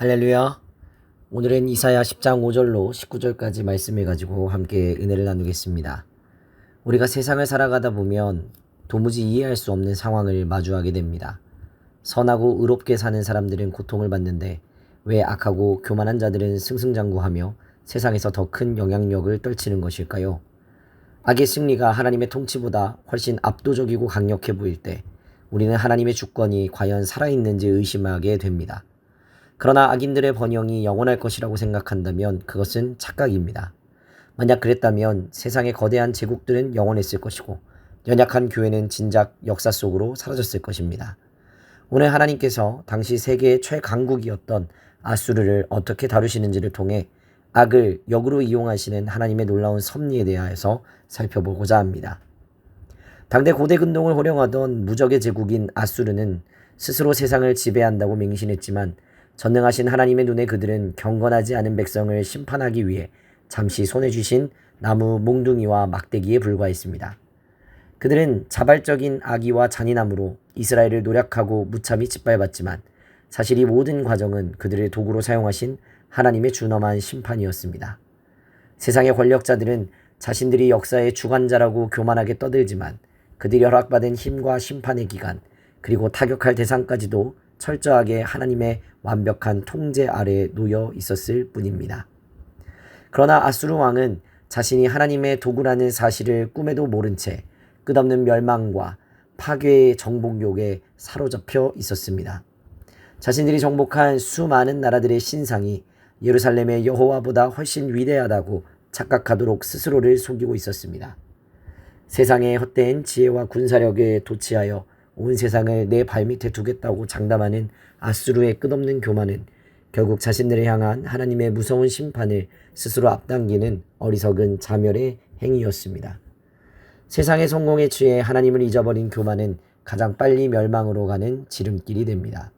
할렐루야. 오늘은 이사야 10장 5절로 19절까지 말씀해 가지고 함께 은혜를 나누겠습니다. 우리가 세상을 살아가다 보면 도무지 이해할 수 없는 상황을 마주하게 됩니다. 선하고 의롭게 사는 사람들은 고통을 받는데 왜 악하고 교만한 자들은 승승장구하며 세상에서 더 큰 영향력을 떨치는 것일까요? 악의 승리가 하나님의 통치보다 훨씬 압도적이고 강력해 보일 때 우리는 하나님의 주권이 과연 살아있는지 의심하게 됩니다. 그러나 악인들의 번영이 영원할 것이라고 생각한다면 그것은 착각입니다. 만약 그랬다면 세상의 거대한 제국들은 영원했을 것이고 연약한 교회는 진작 역사 속으로 사라졌을 것입니다. 오늘 하나님께서 당시 세계의 최강국이었던 아수르를 어떻게 다루시는지를 통해 악을 역으로 이용하시는 하나님의 놀라운 섭리에 대하여서 살펴보고자 합니다. 당대 고대 근동을 호령하던 무적의 제국인 아수르는 스스로 세상을 지배한다고 맹신했지만 전능하신 하나님의 눈에 그들은 경건하지 않은 백성을 심판하기 위해 잠시 손에 쥐신 나무 몽둥이와 막대기에 불과했습니다. 그들은 자발적인 악의와 잔인함으로 이스라엘을 노력하고 무참히 짓밟았지만 사실 이 모든 과정은 그들의 도구로 사용하신 하나님의 준엄한 심판이었습니다. 세상의 권력자들은 자신들이 역사의 주관자라고 교만하게 떠들지만 그들이 허락받은 힘과 심판의 기간 그리고 타격할 대상까지도 철저하게 하나님의 완벽한 통제 아래에 놓여 있었을 뿐입니다. 그러나 아수르 왕은 자신이 하나님의 도구라는 사실을 꿈에도 모른 채 끝없는 멸망과 파괴의 정복욕에 사로잡혀 있었습니다. 자신들이 정복한 수많은 나라들의 신상이 예루살렘의 여호와보다 훨씬 위대하다고 착각하도록 스스로를 속이고 있었습니다. 세상의 헛된 지혜와 군사력에 도취하여 온 세상을 내 발밑에 두겠다고 장담하는 아수르의 끝없는 교만은 결국 자신들을 향한 하나님의 무서운 심판을 스스로 앞당기는 어리석은 자멸의 행위였습니다. 세상의 성공에 취해 하나님을 잊어버린 교만은 가장 빨리 멸망으로 가는 지름길이 됩니다.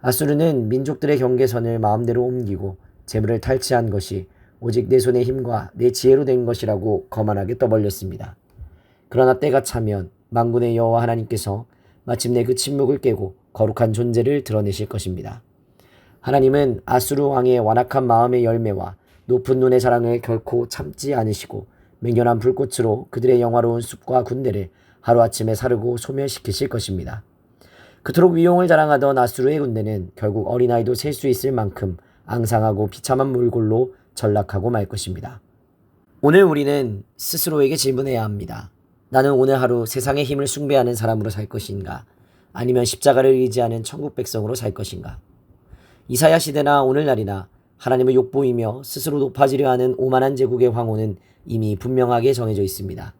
아수르는 민족들의 경계선을 마음대로 옮기고 재물을 탈취한 것이 오직 내 손의 힘과 내 지혜로 된 것이라고 거만하게 떠벌렸습니다. 그러나 때가 차면 만군의 여호와 하나님께서 마침내 그 침묵을 깨고 거룩한 존재를 드러내실 것입니다. 하나님은 아수르 왕의 완악한 마음의 열매와 높은 눈의 자랑을 결코 참지 않으시고 맹렬한 불꽃으로 그들의 영화로운 숲과 군대를 하루아침에 사르고 소멸시키실 것입니다. 그토록 위용을 자랑하던 아수르의 군대는 결국 어린아이도 셀 수 있을 만큼 앙상하고 비참한 몰골로 전락하고 말 것입니다. 오늘 우리는 스스로에게 질문해야 합니다. 나는 오늘 하루 세상의 힘을 숭배하는 사람으로 살 것인가? 아니면 십자가를 의지하는 천국 백성으로 살 것인가? 이사야 시대나 오늘날이나 하나님을 욕보이며 스스로 높아지려 하는 오만한 제국의 황호는 이미 분명하게 정해져 있습니다.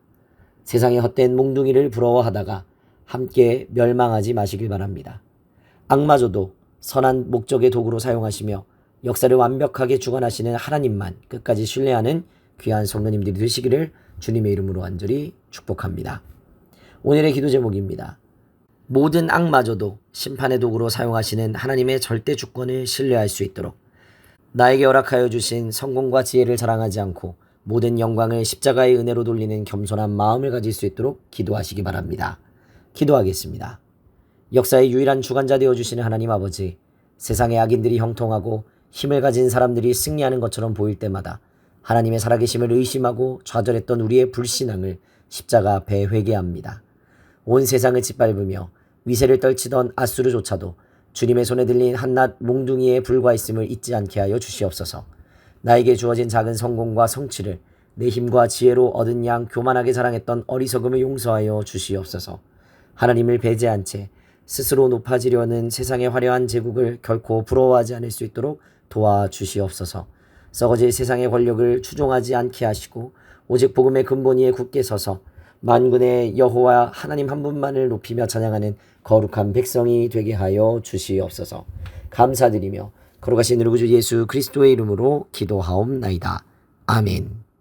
세상의 헛된 몽둥이를 부러워하다가 함께 멸망하지 마시길 바랍니다. 악마저도 선한 목적의 도구로 사용하시며 역사를 완벽하게 주관하시는 하나님만 끝까지 신뢰하는 귀한 성도님들이 되시기를 주님의 이름으로 간절히 축복합니다. 오늘의 기도 제목입니다. 모든 악마저도 심판의 도구로 사용하시는 하나님의 절대 주권을 신뢰할 수 있도록 나에게 허락하여 주신 성공과 지혜를 자랑하지 않고 모든 영광을 십자가의 은혜로 돌리는 겸손한 마음을 가질 수 있도록 기도하시기 바랍니다. 기도하겠습니다. 역사의 유일한 주관자 되어주시는 하나님 아버지, 세상의 악인들이 형통하고 힘을 가진 사람들이 승리하는 것처럼 보일 때마다 하나님의 살아계심을 의심하고 좌절했던 우리의 불신앙을 십자가 앞에 회개합니다. 온 세상을 짓밟으며 위세를 떨치던 아수르조차도 주님의 손에 들린 한낱 몽둥이에 불과했음을 잊지 않게 하여 주시옵소서. 나에게 주어진 작은 성공과 성취를 내 힘과 지혜로 얻은 양 교만하게 자랑했던 어리석음을 용서하여 주시옵소서. 하나님을 배제한 채 스스로 높아지려는 세상의 화려한 제국을 결코 부러워하지 않을 수 있도록 도와주시옵소서. 썩어질 세상의 권력을 추종하지 않게 하시고 오직 복음의 근본 위에 굳게 서서 만군의 여호와 하나님 한 분만을 높이며 찬양하는 거룩한 백성이 되게 하여 주시옵소서. 감사드리며 거룩하신 우리 구주 예수 그리스도의 이름으로 기도하옵나이다. 아멘.